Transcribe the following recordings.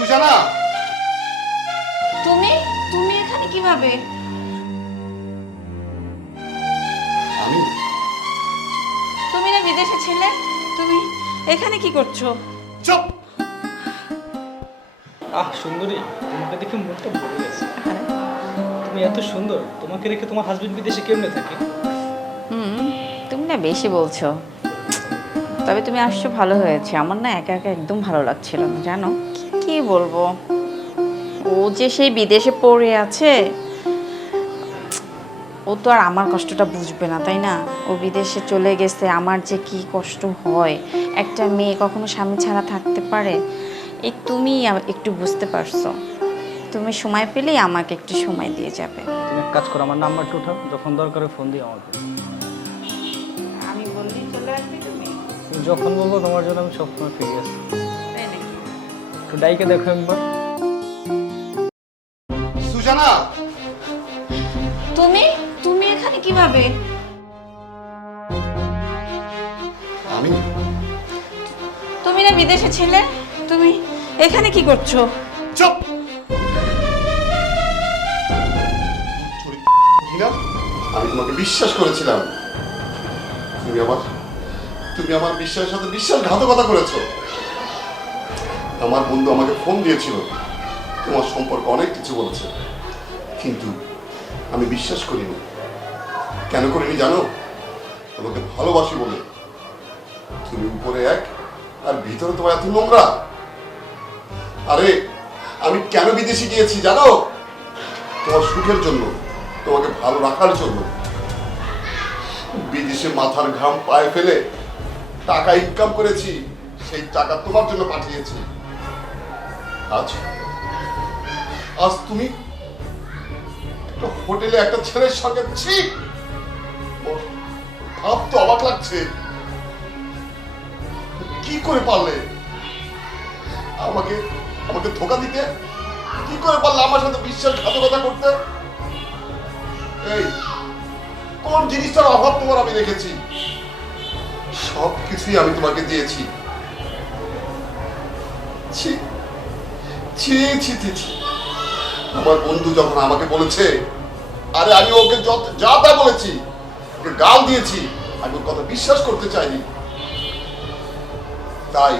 সুজানা, তুমি তুমি এখানে কিভাবে? আমি তুমি না বিদেশে ছিলে, তুমি এখানে কি করছো? চুপ। সুন্দরী, তোমাকে দেখে মুখটা ভরে গেছে। তুমি এত সুন্দর, তোমাকে রেখে তোমার হাজবেন্ড বিদেশে কেমনে থাকে? তুমি না বেশি বলছো। তবে তুমি আসছো ভালো হয়েছে, আমার না একা একা একদম ভালো লাগছিল না, জানো কি বলবো। ও যে সেই বিদেশে পড়ে আছে, ও তো আর আমার কষ্টটা বুঝবে না, তাই না? ও বিদেশে চলে গেছে, আমার যে কি কষ্ট হয়। একটা মেয়ে কখনো স্বামী ছাড়া থাকতে পারে? এই তুমি একটু বুঝতে পারছো। তুমি সময় পেলেই আমাকে একটু সময় দিয়ে যাবে। তুমি এক কাজ করো, আমার নাম্বারটা উঠাও, যখন দরকার ফোন দিও আমাকে। আমি বললেই চলে আসবে তুমি? তুমি যখন বলবো তোমার জন্য আমি সবসময় ফিরে আসি। তাই নাকি? একটু ডাইকে দেখো একবার। সুজানা, তুমি তুমি এখানে কিভাবে? আমি তুমি না বিদেশে ছিলে, তুমি এখানে কি করছো? চুপ। না, আমি তোমাকে বিশ্বাস করেছিলাম। তুমি আমার বিশ্বাসের সাথে বিশ্বাসঘাতকতা করেছো। আমার বন্ধু আমাকে ফোন দিয়েছিল, তোমার সম্পর্কে অনেক কিছু বলেছে, কিন্তু আমি বিশ্বাস করিনি। কেন করিনি জানো? তোমাকে ভালোবাসি বলে। তুমি উপরে এক আর ভিতরে তোমার এত নোংরা। আরে আমি কেন বিদেশে গিয়েছি জানো? তোমার সুখের জন্য, তোমাকে ভালো রাখার জন্য। বিদেশে মাথার ঘাম পায়ে ফেলে টাকা ইনকাম করেছি, সেই টাকা তোমার জন্য পাঠিয়েছি। আজ আজ তুমি একটা হোটেলে একটা ছেলের সঙ্গে ছি, ভাব তো অবাক লাগছে। কি করে পারলে আমাকে আমাকে ধোকা দিতে? কি করে পারলে আমার সাথে বিশ্বাসঘাতকতা করতে? এই কোন জিনিসটার অভাব তোমার আমি রেখেছি? সব কিছুই আমি তোমাকে দিয়েছি। ছি ছি ছি ছি ছি। আমার বন্ধু যখন আমাকে বলেছে, আরে আমি ওকে যা তা বলেছি, ওকে গাল দিয়েছি, আমি ওর কথা বিশ্বাস করতে চাইনি। তাই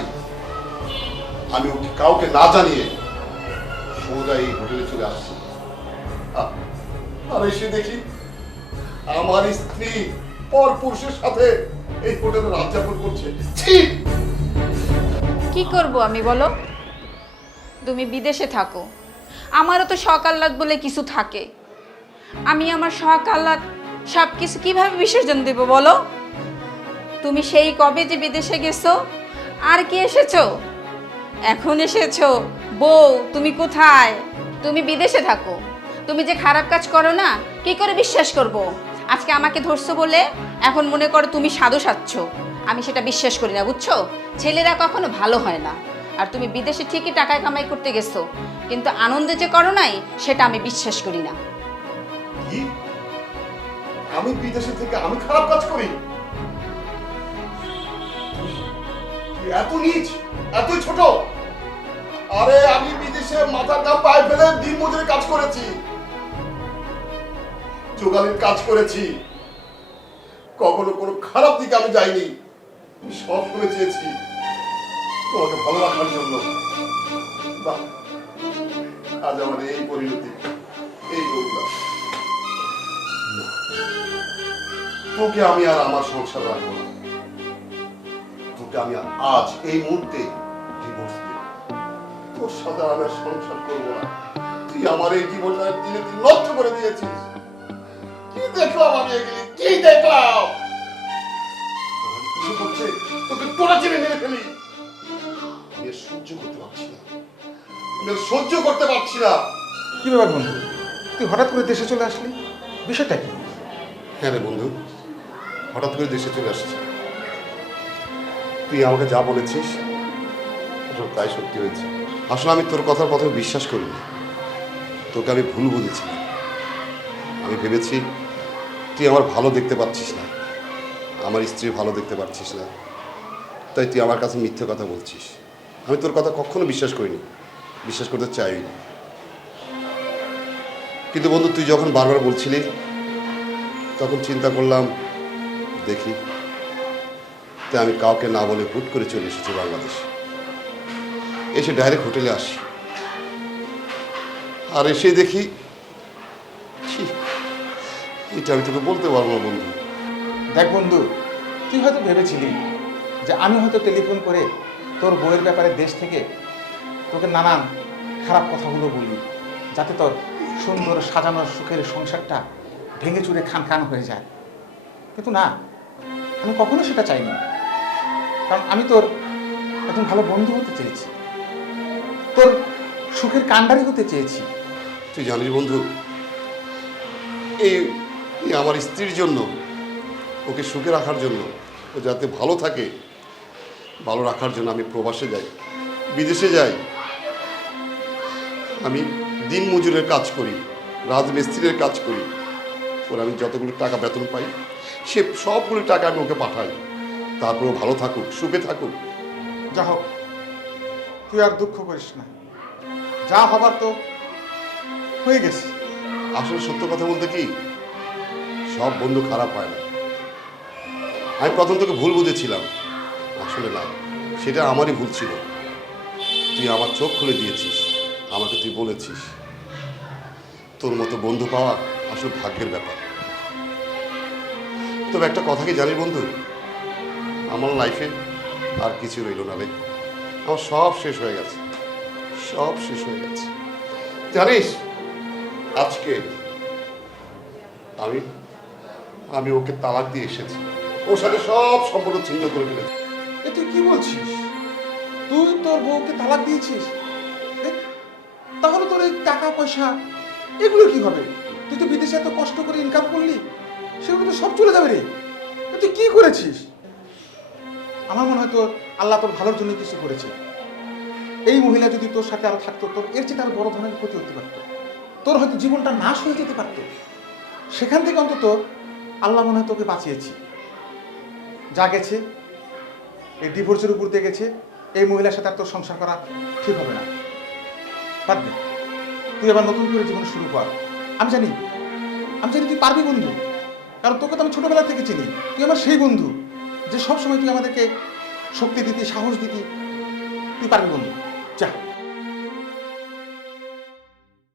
আমি ওকে কাউকে না জানিয়ে সোজা এই হোটেলে চলে আসছি। আর এসে দেখি আমার স্ত্রী পর পুরুষের সাথে এই হোটেলে রাত যাপন করছে। ছি! কি করব আমি বলো? তুমি বিদেশে থাকো, আমারও তো শখ আহ্লাদ বলে কিছু থাকে। আমি আমার শখ আহ্লাদ সব কিছু কিভাবে বিসর্জন দেব বলো? তুমি সেই কবে যে বিদেশে গেছো, আর কি এসেছো? এখন এসেছো। বউ তুমি কোথায়? তুমি বিদেশে থাকো, তুমি যে খারাপ কাজ করো না, কি করে বিশ্বাস করব? আজকে আমাকে ধরছো বলে এখন মনে করো তুমি সাধু সাচ্ছ। আমি সেটা বিশ্বাস করি না, বুঝছো? ছেলেরা কখনো ভালো হয় না। আর তুমি বিদেশে ঠিকই টাকা কামাই করতে গেছো, কিন্তু আনন্দে যে করো নাই সেটা আমি বিশ্বাস করি না। কি? আমি বিদেশে থেকে আমি খারাপ কাজ করি? তুই এত নীচ, এতই ছোট? আরে আমি বিদেশে মাথার ঘাম পায়ে ফেলে দিন মজুরি কাজ করেছি, যোগালির কাজ করেছি। কখনো কোনো খারাপ দিকে আমি যাইনি। আমি সব করে চেয়েছি তোমাকে ভালো রাখার জন্য। বাহ, আজ আমার এই পরিণতি, এই অবস্থা। তোকে আমি আর আমার সংসার রাখবো না। তোকে আমি আজ এই মুহূর্তে ডিভোর্স দেব। তোর সাথে আমি আর সংসার করবো না। তুই আমার এই জীবনটা দিনে দিন নষ্ট করে দিয়েছিস। কি দেখলাম আমি এগুলি? কি দেখলাম? কিছু করছে তোকে তোরা চেনে মেরে ফেলি। আমি আর সহ্য করতে পারছি না, আমি আর সহ্য করতে পারছি না। কি ব্যাপার বন্ধু, তুই হঠাৎ করে দেশে চলে আসলি, বিষয়টা কি? হ্যাঁ রে বন্ধু, হঠাৎ করে দেশে চলে আসছি। তুই আমাকে যা বলেছিস তাই সত্যি হয়েছে। আসলে আমি তোর কথার প্রথমে বিশ্বাস করিনি। তোকে আমি ভুল বুঝেছি। আমি ভেবেছি তুই আমার ভালো দেখতে পাচ্ছিস না, আমার স্ত্রী ভালো দেখতে পাচ্ছিস না, তাই তুই আমার কাছে মিথ্যে কথা বলছিস। আমি তোর কথা কখনো বিশ্বাস করিনি। বিশ্বাস করতে চাই না। কিন্তু বন্ধু তুই যখন বারবার বলছিলি তখন চিন্তা করলাম দেখি, তাই আমি কাউকে না বলে হুট করে চলে এসেছি বাংলাদেশে। এসে ডাইরেক্ট হোটেলে আসি, আর এসে দেখি ছি, এটা আমি তোকে বলতে পারবো না বন্ধু। দেখ বন্ধু, তুই হয়তো ভেবেছিলি যে আমি হয়তো টেলিফোন করে তোর বউয়ের ব্যাপারে দেশ থেকে তোকে নানান খারাপ কথাগুলো বলি, যাতে তোর সুন্দর সাজানো সুখের সংসারটা ভেঙে চুরে খান খান হয়ে যায়। কিন্তু না, আমি কখনো সেটা চাইনি। কারণ আমি তোর একজন ভালো বন্ধু হতে চেয়েছি, তোর সুখের কাণ্ডারি হতে চেয়েছি। তুই জানিস বন্ধু, এই এই আমার স্ত্রীর জন্য, ওকে সুখে রাখার জন্য, ও যাতে ভালো থাকে, ভালো রাখার জন্য আমি প্রবাসে যাই, বিদেশে যাই। আমি দিন মজুরের কাজ করি, রাজমিস্ত্রির কাজ করি। ওর আমি যতগুলো টাকা বেতন পাই সে সবগুলো টাকা আমি ওকে পাঠাই, তারপরেও ভালো থাকুক, সুখে থাকুক। যা হোক, তুই আর দুঃখ করিস না, যা হবার তো হয়ে গেছে। আসলে সত্য কথা বলতে কি, সব বন্ধু খারাপ হয় না। আমি প্রথম থেকে ভুল বুঝেছিলাম, আসলে না, সেটা আমারই ভুল ছিল। তুই আমার চোখ খুলে দিয়েছিস, আমাকে তুই বলেছিস তোর মতো বন্ধু পাওয়া আসলে ভাগ্যের ব্যাপার। তবে একটা কথা কি জানিস বন্ধু, আমার লাইফে আর কিছু রইল না রে, আমার সব শেষ হয়ে গেছে, সব শেষ হয়ে গেছে। জানিস আজকে আমি আমি ওকে তালাক দিয়ে এসেছি, ওর সাথে সব সম্পর্ক ছিন্ন করে ফেলেছি। এ তুই কি বলছিস? তুই তোর বউকে তালাক দিয়েছিস? এ, তাহলে তোর এই টাকা পয়সা এগুলো কি হবে? তুই তো বিদেশে এত কষ্ট করে ইনকাম করলি, সেগুলো তো সব চলে যাবে রে। এ তুই কি করেছিস? আমার মনে হয় তোর আল্লাহ তোর ভালোর জন্য কিছু করেছে। এই মহিলা যদি তোর সাথে আরো থাকতো, তোর এর চেয়ে আরো বড় ধরনের ক্ষতি হতে পারতো, তোর হয়তো জীবনটা নাশ হয়ে যেতে পারতো। সেখান থেকে অন্তত আল্লাহ মনে হয় তোকে বাঁচিয়েছি। যা গেছে, এই ডিভোর্সের উপর দিয়ে গেছে, এই মহিলার সাথে আর তোর সংসার করা ঠিক হবে না। বাদ দে, তুই আবার নতুন করে জীবন শুরু কর। আমি জানি তুই পারবি বন্ধু, কারণ তোকে তো আমি ছোটবেলা থেকে চিনি। তুই আমার সেই বন্ধু যে সবসময় তুই আমাদেরকে শক্তি দিতি, সাহস দিতি। তুই পারবি বন্ধু, যা।